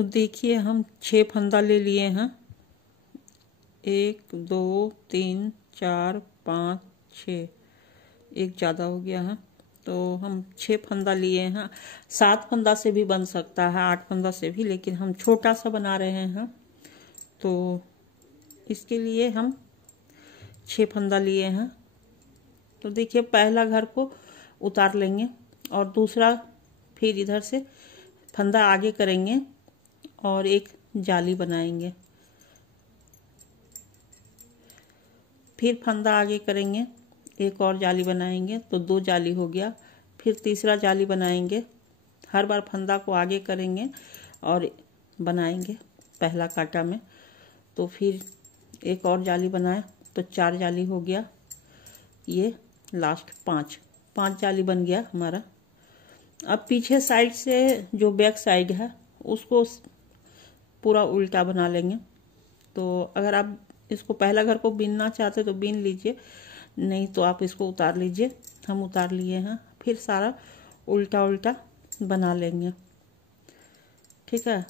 तो देखिए हम 6 फंदा ले लिए हैं। 1 2 3 4 5 6, एक ज़्यादा हो गया है। तो हम 6 फंदा लिए हैं। 7 फंदा से भी बन सकता है, 8 फंदा से भी, लेकिन हम छोटा सा बना रहे हैं तो इसके लिए हम 6 फंदा लिए हैं। तो देखिए पहला घर को उतार लेंगे और दूसरा फिर इधर से फंदा आगे करेंगे और एक जाली बनाएंगे। फिर फंदा आगे करेंगे, एक और जाली बनाएंगे, तो 2 जाली हो गया। फिर तीसरा जाली बनाएंगे। हर बार फंदा को आगे करेंगे और बनाएंगे पहला कांटा में। तो फिर एक और जाली बनाए तो 4 जाली हो गया। ये लास्ट 5 जाली बन गया हमारा। अब पीछे साइड से जो बैक साइड है उसको पूरा उल्टा बना लेंगे। तो अगर आप इसको पहला घर को बीनना चाहते तो बीन लीजिए, नहीं तो आप इसको उतार लीजिए। हम उतार लिए हैं। फिर सारा उल्टा उल्टा बना लेंगे, ठीक है।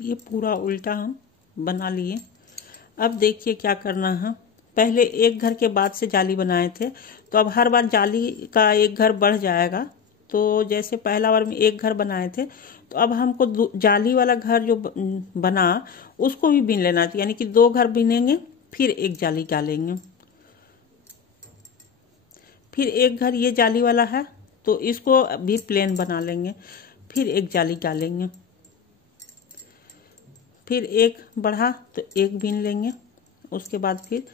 ये पूरा उल्टा हम बना लिए। अब देखिए क्या करना है। पहले एक घर के बाद से जाली बनाए थे, तो अब हर बार जाली का एक घर बढ़ जाएगा। तो जैसे पहला बार में एक घर बनाए थे, तो अब हमको जाली वाला घर जो बना उसको भी बीन लेना चाहिए, यानी कि 2 घर बीनेंगे फिर एक जाली डालेंगे। फिर एक घर ये जाली वाला है तो इसको भी प्लेन बना लेंगे, फिर एक जाली डालेंगे। फिर एक बढ़ा तो एक बीन लेंगे, उसके बाद फिर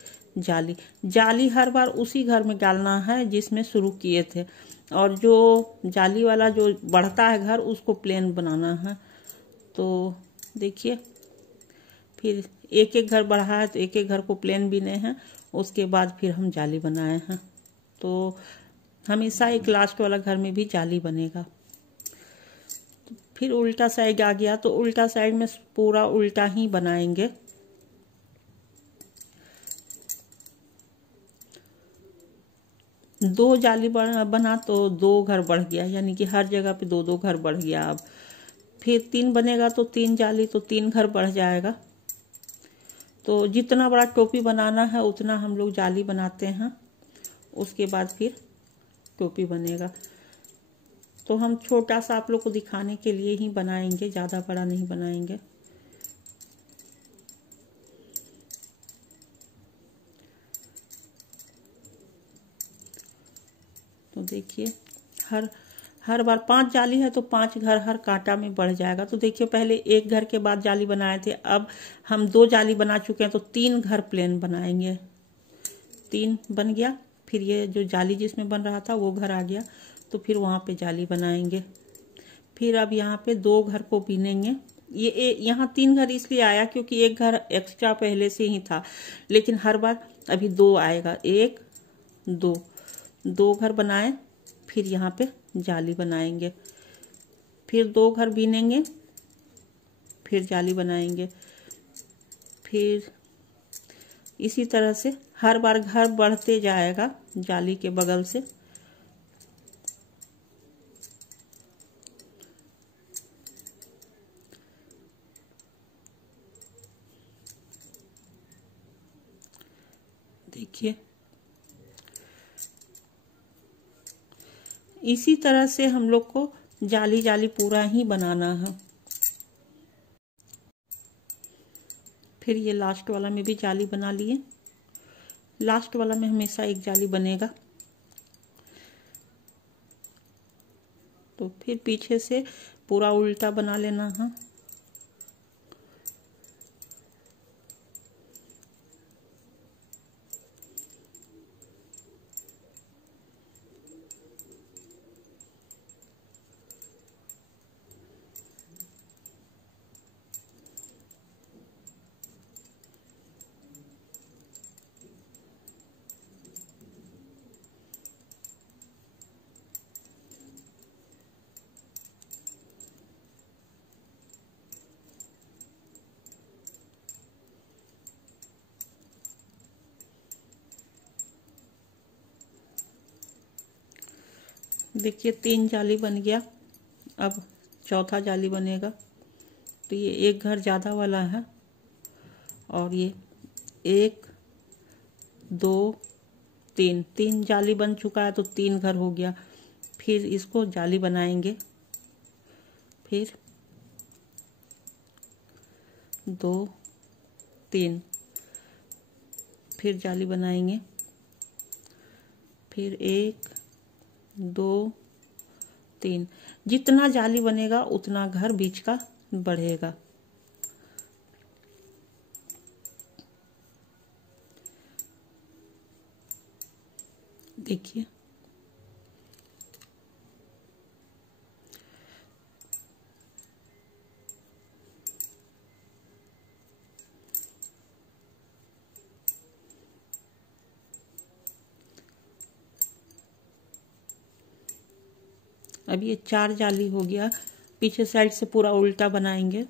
जाली हर बार उसी घर में डालना है जिसमें शुरू किए थे। और जो जाली वाला जो बढ़ता है घर उसको प्लेन बनाना है। तो देखिए फिर एक एक घर बढ़ा है तो एक एक घर को प्लेन बीने हैं, उसके बाद फिर हम जाली बनाए हैं। तो हमेशा एक लास्ट वाला घर में भी जाली बनेगा। फिर उल्टा साइड आ गया तो उल्टा साइड में पूरा उल्टा ही बनाएंगे। दो जाली बना तो 2 घर बढ़ गया, यानी कि हर जगह पे 2 घर बढ़ गया। अब फिर 3 बनेगा तो 3 जाली, तो 3 घर बढ़ जाएगा। तो जितना बड़ा टोपी बनाना है उतना हम लोग जाली बनाते हैं, उसके बाद फिर टोपी बनेगा। तो हम छोटा सा आप लोग को दिखाने के लिए ही बनाएंगे, ज़्यादा बड़ा नहीं बनाएंगे। तो देखिए हर बार 5 जाली है तो 5 घर हर कांटा में बढ़ जाएगा। तो देखिए पहले एक घर के बाद जाली बनाए थे, अब हम 2 जाली बना चुके हैं तो 3 घर प्लेन बनाएंगे। 3 बन गया। फिर ये जो जाली जिसमें बन रहा था वो घर आ गया, तो फिर वहाँ पे जाली बनाएंगे। फिर अब यहाँ पे 2 घर को बीनेंगे। ये यहाँ 3 घर इसलिए आया क्योंकि एक घर एक्स्ट्रा पहले से ही था, लेकिन हर बार अभी 2 आएगा। 1 2 घर बनाए, फिर यहाँ पे जाली बनाएंगे। फिर 2 घर बीनेंगे, फिर जाली बनाएंगे। फिर इसी तरह से हर बार घर बढ़ते जाएगा जाली के बगल से। देखिए इसी तरह से हम लोग को जाली जाली पूरा ही बनाना है। फिर ये लास्ट वाला में भी जाली बना लिए। लास्ट वाला में हमेशा एक जाली बनेगा। तो फिर पीछे से पूरा उल्टा बना लेना है। देखिए 3 जाली बन गया। अब चौथा जाली बनेगा। तो ये एक घर ज़्यादा वाला है और ये 1 2 3 3 जाली बन चुका है, तो 3 घर हो गया। फिर इसको जाली बनाएंगे, फिर 2 3, फिर जाली बनाएंगे, फिर 1 2 3। जितना जाली बनेगा उतना घर बीच का बढ़ेगा। देखिए अब ये 4 जाली हो गया। पीछे साइड से पूरा उल्टा बनाएंगे।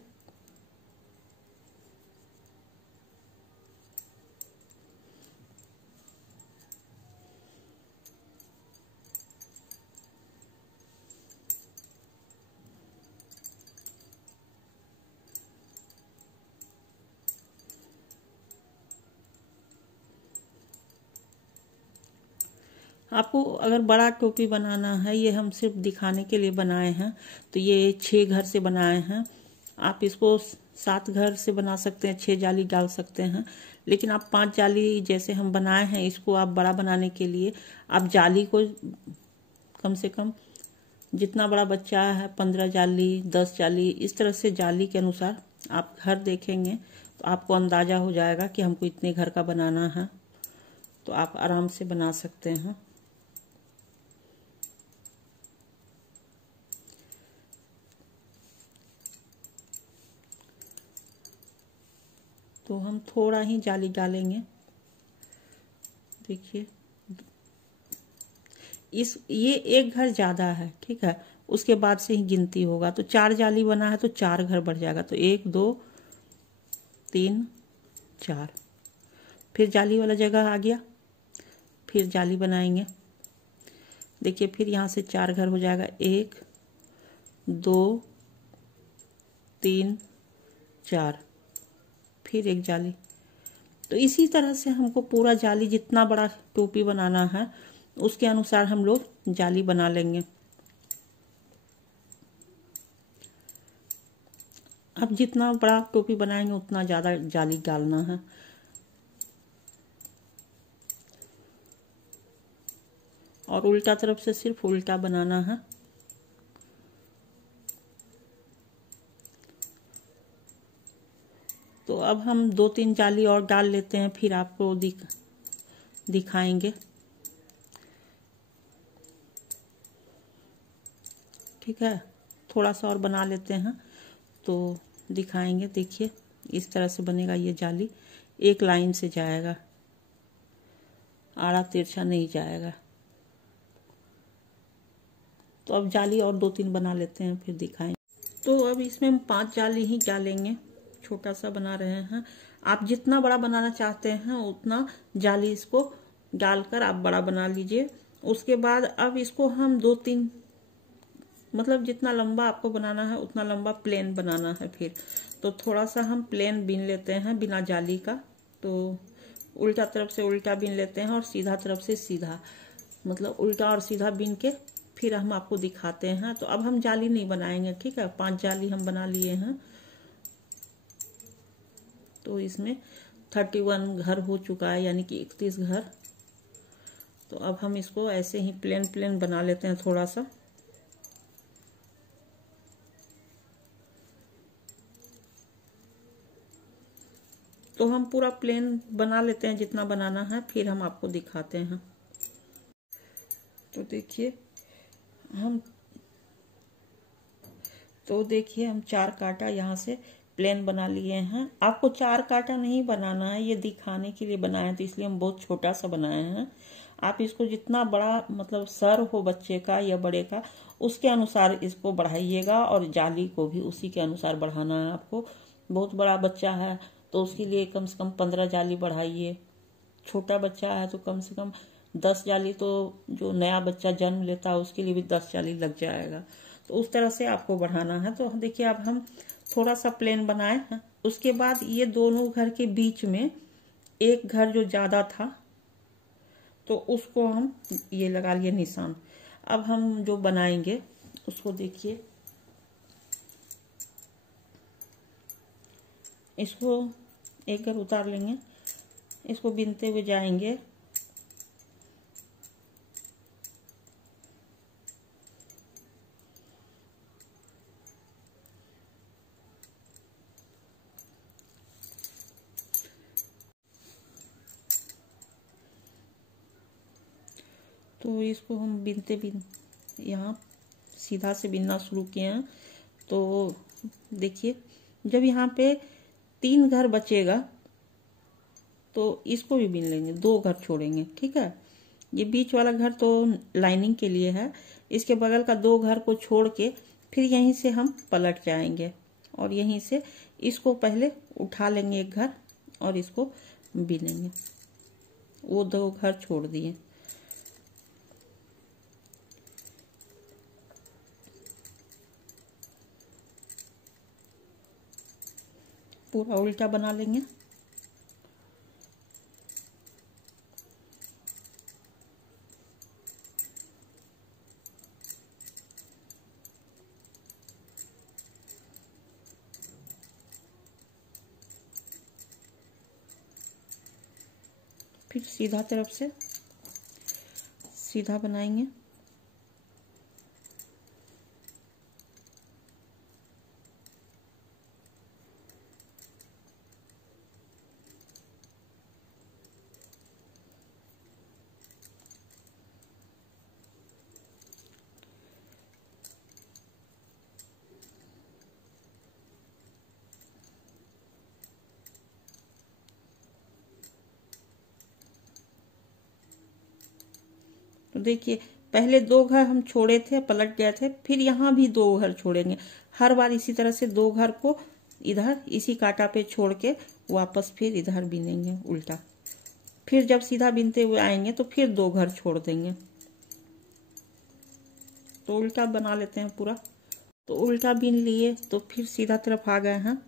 आपको अगर बड़ा टोपी बनाना है, ये हम सिर्फ दिखाने के लिए बनाए हैं, तो ये 6 घर से बनाए हैं। आप इसको 7 घर से बना सकते हैं, 6 जाली डाल सकते हैं। लेकिन आप 5 जाली जैसे हम बनाए हैं, इसको आप बड़ा बनाने के लिए आप जाली को कम से कम, जितना बड़ा बच्चा है 15 जाली 10 जाली, इस तरह से जाली के अनुसार आप घर देखेंगे तो आपको अंदाजा हो जाएगा कि हमको इतने घर का बनाना है। तो आप आराम से बना सकते हैं। तो हम थोड़ा ही जाली डालेंगे। देखिए ये एक घर ज़्यादा है, ठीक है, उसके बाद से ही गिनती होगा। तो 4 जाली बना है तो 4 घर बढ़ जाएगा। तो 1 2 3 4, फिर जाली वाला जगह आ गया, फिर जाली बनाएंगे। देखिए फिर यहाँ से 4 घर हो जाएगा। 1 2 3 4, फिर एक जाली। तो इसी तरह से हमको पूरा जाली, जितना बड़ा टोपी बनाना है उसके अनुसार हम लोग जाली बना लेंगे। अब जितना बड़ा टोपी बनाएंगे उतना ज़्यादा जाली डालना है। और उल्टा तरफ से सिर्फ उल्टा बनाना है। तो अब हम 2-3 जाली और डाल लेते हैं, फिर आपको दिखाएंगे। ठीक है, थोड़ा सा और बना लेते हैं तो दिखाएंगे। देखिए इस तरह से बनेगा ये जाली, एक लाइन से जाएगा, आड़ा तिरछा नहीं जाएगा। तो अब जाली और 2-3 बना लेते हैं, फिर दिखाएंगे। तो अब इसमें हम 5 जाली ही डालेंगे, छोटा सा बना रहे हैं। आप जितना बड़ा बनाना चाहते हैं उतना जाली इसको डालकर आप बड़ा बना लीजिए। उसके बाद अब इसको हम 2-3, मतलब जितना लंबा आपको बनाना है उतना लंबा प्लेन बनाना है। फिर तो थोड़ा सा हम प्लेन बीन लेते हैं बिना जाली का। तो उल्टा तरफ से उल्टा बीन लेते हैं और सीधा तरफ से सीधा, मतलब उल्टा और सीधा बीन के फिर हम आपको दिखाते हैं। तो अब हम जाली नहीं बनाएंगे, ठीक है। 5 जाली हम बना लिए हैं। तो इसमें 31 घर हो चुका है, यानी कि 31 घर। तो अब हम इसको ऐसे ही प्लेन प्लेन बना लेते हैं थोड़ा सा। तो हम पूरा प्लेन बना लेते हैं जितना बनाना है, फिर हम आपको दिखाते हैं। तो देखिए हम 4 कांटा यहाँ से प्लेन बना लिए हैं। आपको 4 कांटा नहीं बनाना है, ये दिखाने के लिए बनाया है, तो इसलिए हम बहुत छोटा सा बनाए हैं। आप इसको जितना बड़ा, मतलब सर हो बच्चे का या बड़े का, उसके अनुसार इसको बढ़ाइएगा, और जाली को भी उसी के अनुसार बढ़ाना है आपको। बहुत बड़ा बच्चा है तो उसके लिए कम से कम 15 जाली बढ़ाइए। छोटा बच्चा है तो कम से कम 10 जाली तो जो नया बच्चा जन्म लेता है उसके लिए भी 10 जाली लग जाएगा। तो उस तरह से आपको बढ़ाना है। तो देखिए अब हम थोड़ा सा प्लेन बनाए हैं। उसके बाद ये दोनों घर के बीच में एक घर जो ज्यादा था तो उसको हम ये लगा लिए निशान। अब हम जो बनाएंगे उसको देखिए, इसको एक घर उतार लेंगे, इसको बिनते हुए जाएंगे। तो इसको हम बिनते यहाँ सीधा से बिनना शुरू किए हैं। तो देखिए जब यहाँ पे 3 घर बचेगा तो इसको भी बिन लेंगे, 2 घर छोड़ेंगे, ठीक है। ये बीच वाला घर तो लाइनिंग के लिए है, इसके बगल का 2 घर को छोड़ के फिर यहीं से हम पलट जाएंगे और यहीं से इसको पहले उठा लेंगे एक घर और इसको बिनेंगे। वो 2 घर छोड़ दिए। पूरा उल्टा बना लेंगे। फिर सीधा तरफ से सीधा बनाएंगे। तो देखिए पहले 2 घर हम छोड़े थे, पलट गए थे, फिर यहाँ भी 2 घर छोड़ेंगे। हर बार इसी तरह से 2 घर को इधर इसी कांटा पे छोड़ के वापस फिर इधर बिनेंगे उल्टा। फिर जब सीधा बिनते हुए आएंगे तो फिर 2 घर छोड़ देंगे। तो उल्टा बना लेते हैं पूरा। तो उल्टा बिन लिए तो फिर सीधा तरफ आ गए हैं।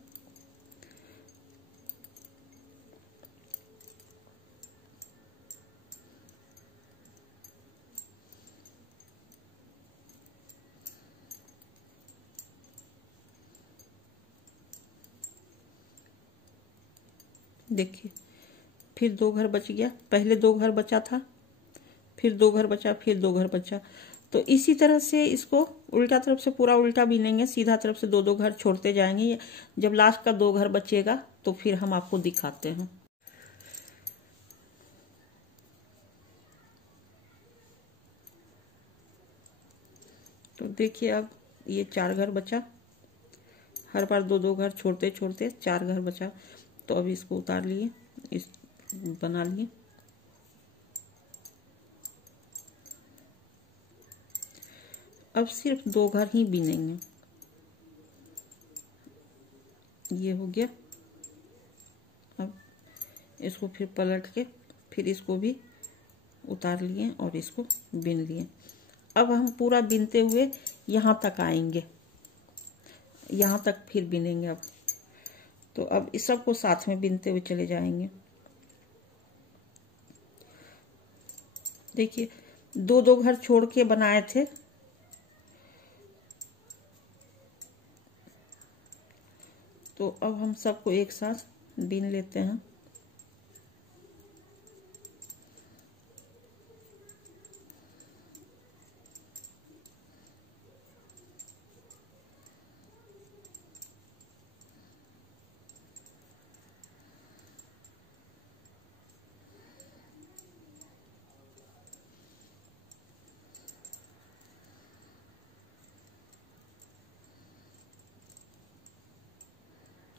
देखिए फिर 2 घर बच गया, पहले 2 घर बचा था, फिर 2 घर बचा, फिर 2 घर बचा। तो इसी तरह से इसको उल्टा तरफ से पूरा उल्टा बिनेंगे, सीधा तरफ से 2-2 घर छोड़ते जाएंगे। जब लास्ट का 2 घर बचेगा तो फिर हम आपको दिखाते हैं। तो देखिए अब ये 4 घर बचा, हर बार 2-2 घर छोड़ते छोड़ते 4 घर बचा। तो अब इसको उतार लिए, इस बना लिए। अब सिर्फ 2 घर ही बिनेंगे। ये हो गया। अब इसको फिर पलट के फिर इसको भी उतार लिए और इसको बिन लिए। अब हम पूरा बिनते हुए यहाँ तक आएंगे, यहाँ तक फिर बिनेंगे। अब तो अब इस सब को साथ में बिनते हुए चले जाएंगे। देखिए 2-2 घर छोड़ के बनाए थे, तो अब हम सबको एक साथ बिन लेते हैं।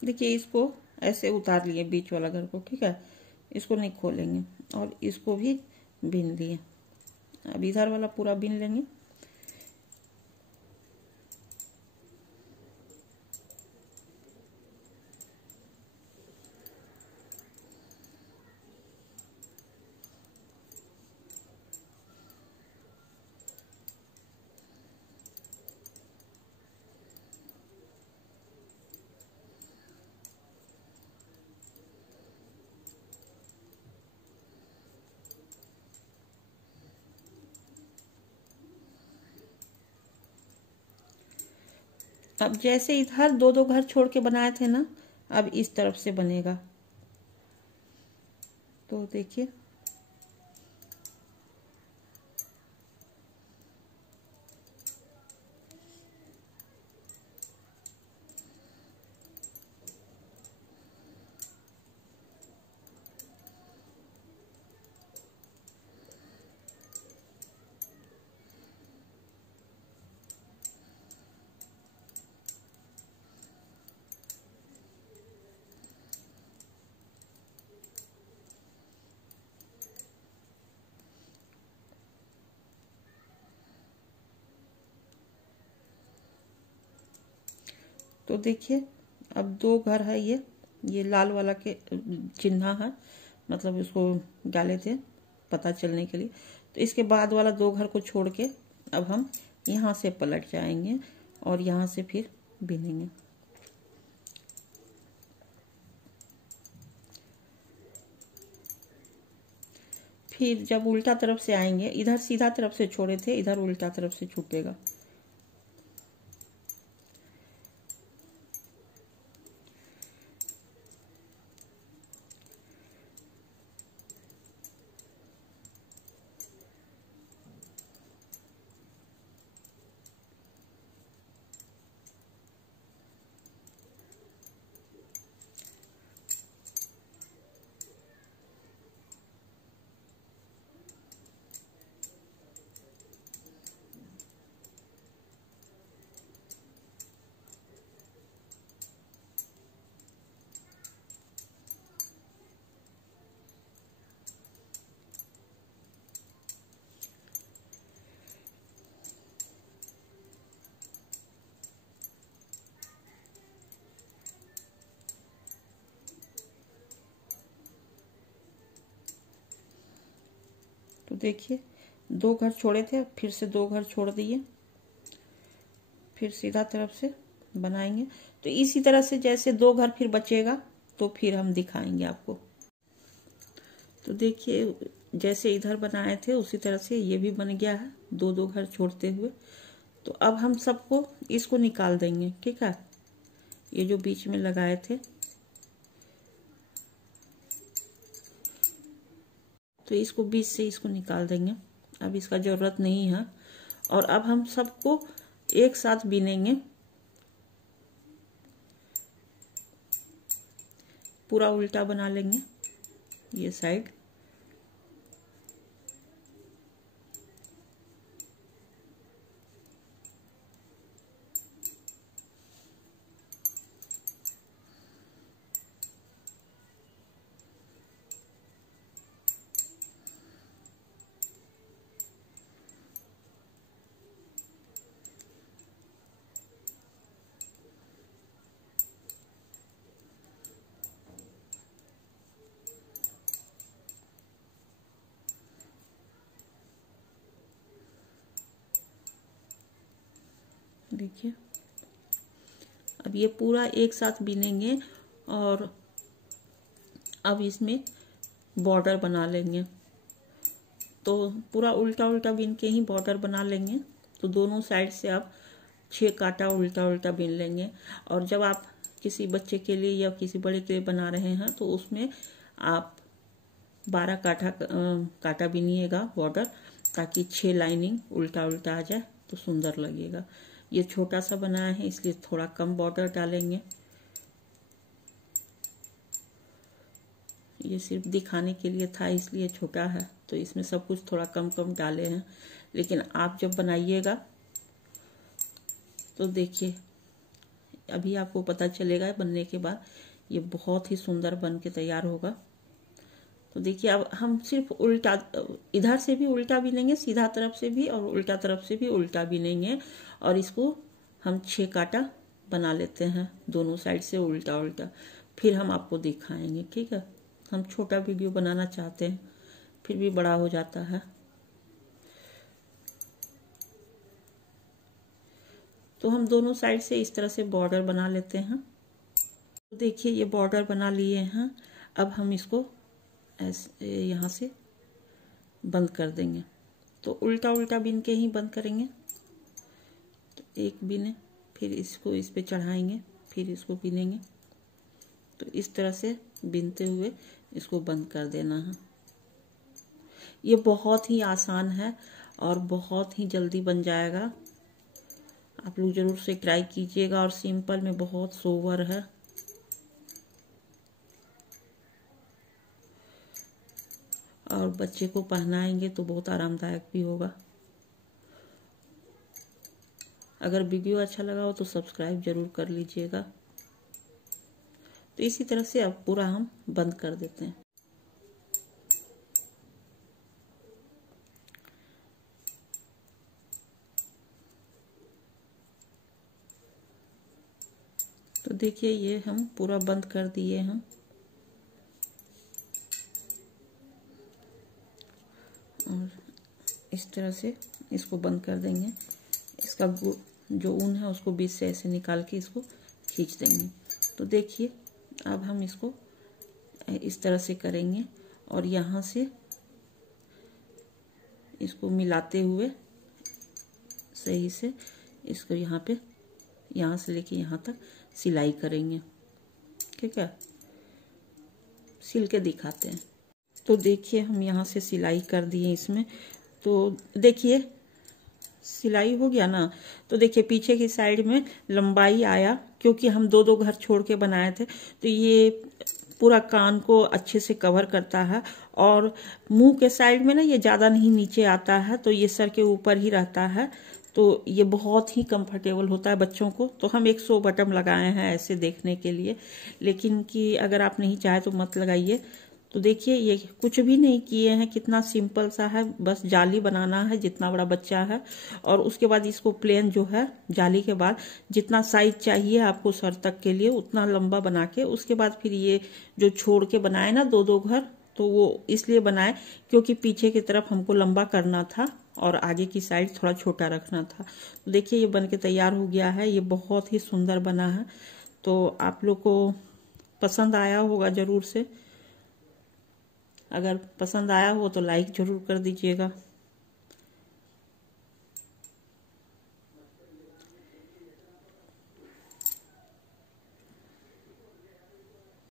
देखिए इसको ऐसे उतार लिए बीच वाला घर को, ठीक है। इसको नहीं खोलेंगे और इसको भी बिन लिए। अब इधर वाला पूरा बिन लेंगे। अब जैसे इधर दो दो घर छोड़ के बनाए थे ना, अब इस तरफ से बनेगा। तो देखिए तो देखिए अब दो घर है, ये लाल वाला के चिन्ह है, मतलब इसको डाले थे पता चलने के लिए। तो इसके बाद वाला दो घर को छोड़ के अब हम यहाँ से पलट जाएंगे और यहाँ से फिर बिनेंगे। फिर जब उल्टा तरफ से आएंगे, इधर सीधा तरफ से छोड़े थे, इधर उल्टा तरफ से छूटेगा। तो देखिए दो घर छोड़े थे, फिर से दो घर छोड़ दिए, फिर सीधा तरफ से बनाएंगे। तो इसी तरह से जैसे दो घर फिर बचेगा तो फिर हम दिखाएंगे आपको। तो देखिए जैसे इधर बनाए थे उसी तरह से ये भी बन गया है, दो दो घर छोड़ते हुए। तो अब हम सबको इसको निकाल देंगे, ठीक है। ये जो बीच में लगाए थे, तो इसको बीच से इसको निकाल देंगे, अब इसका जरूरत नहीं है। और अब हम सबको एक साथ बिनेंगे, पूरा उल्टा बना लेंगे ये साइड। देखिए अब ये पूरा एक साथ बिनेंगे और अब इसमें बॉर्डर बना लेंगे। तो पूरा उल्टा उल्टा बिन के ही बॉर्डर बना लेंगे। तो दोनों साइड से आप 6 कांटा उल्टा उल्टा बिन लेंगे। और जब आप किसी बच्चे के लिए या किसी बड़े के लिए बना रहे हैं तो उसमें आप 12 कांटा बिनिएगा बॉर्डर, ताकि 6 लाइनिंग उल्टा उल्टा आ जाए तो सुंदर लगेगा। ये छोटा सा बनाया है इसलिए थोड़ा कम बॉर्डर डालेंगे। ये सिर्फ दिखाने के लिए था इसलिए छोटा है, तो इसमें सब कुछ थोड़ा कम कम डाले हैं। लेकिन आप जब बनाइएगा तो देखिए अभी आपको पता चलेगा बनने के बाद, ये बहुत ही सुंदर बन के तैयार होगा। तो देखिए अब हम सिर्फ उल्टा, इधर से भी उल्टा बिनेंगे, सीधा तरफ से भी, और उल्टा तरफ से भी उल्टा बिनेंगे। और इसको हम 6 कांटा बना लेते हैं दोनों साइड से उल्टा उल्टा, फिर हम आपको दिखाएंगे, ठीक है। हम छोटा वीडियो बनाना चाहते हैं, फिर भी बड़ा हो जाता है। तो हम दोनों साइड से इस तरह से बॉर्डर बना लेते हैं। तो देखिए ये बॉर्डर बना लिए हैं। अब हम इसको ऐसे यहाँ से बंद कर देंगे। तो उल्टा उल्टा बिन के ही बंद करेंगे। तो एक बिने, फिर इसको इस पे चढ़ाएंगे, फिर इसको बिनेंगे। तो इस तरह से बिनते हुए इसको बंद कर देना है। ये बहुत ही आसान है और बहुत ही जल्दी बन जाएगा। आप लोग जरूर से ट्राई कीजिएगा और सिंपल में बहुत सोबर है। और बच्चे को पहनाएंगे तो बहुत आरामदायक भी होगा। अगर वीडियो अच्छा लगा हो तो सब्सक्राइब जरूर कर लीजिएगा। तो इसी तरह से अब पूरा हम बंद कर देते हैं। तो देखिए ये हम पूरा बंद कर दिए हैं। और इस तरह से इसको बंद कर देंगे। इसका जो ऊन है उसको बीच से ऐसे निकाल के इसको खींच देंगे। तो देखिए अब हम इसको इस तरह से करेंगे और यहाँ से इसको मिलाते हुए सही से इसको यहाँ पे, यहाँ से लेके यहाँ तक सिलाई करेंगे। ठीक है, सिल के दिखाते हैं। तो देखिए हम यहाँ से सिलाई कर दिए इसमें। तो देखिए सिलाई हो गया ना। तो देखिए पीछे की साइड में लंबाई आया, क्योंकि हम दो दो घर छोड़ के बनाए थे। तो ये पूरा कान को अच्छे से कवर करता है। और मुंह के साइड में ना ये ज़्यादा नहीं नीचे आता है, तो ये सर के ऊपर ही रहता है। तो ये बहुत ही कंफर्टेबल होता है बच्चों को। तो हम 100 बटन लगाए हैं ऐसे देखने के लिए, लेकिन कि अगर आप नहीं चाहे तो मत लगाइए। तो देखिए ये कुछ भी नहीं किए हैं, कितना सिंपल सा है। बस जाली बनाना है जितना बड़ा बच्चा है, और उसके बाद इसको प्लेन जो है जाली के बाद जितना साइज चाहिए आपको सर तक के लिए उतना लंबा बना के, उसके बाद फिर ये जो छोड़ के बनाए ना दो दो घर, तो वो इसलिए बनाए क्योंकि पीछे की तरफ हमको लंबा करना था और आगे की साइड थोड़ा छोटा रखना था। तो देखिए ये बन के तैयार हो गया है। ये बहुत ही सुंदर बना है। तो आप लोग को पसंद आया होगा जरूर से। अगर पसंद आया हो तो लाइक जरूर कर दीजिएगा।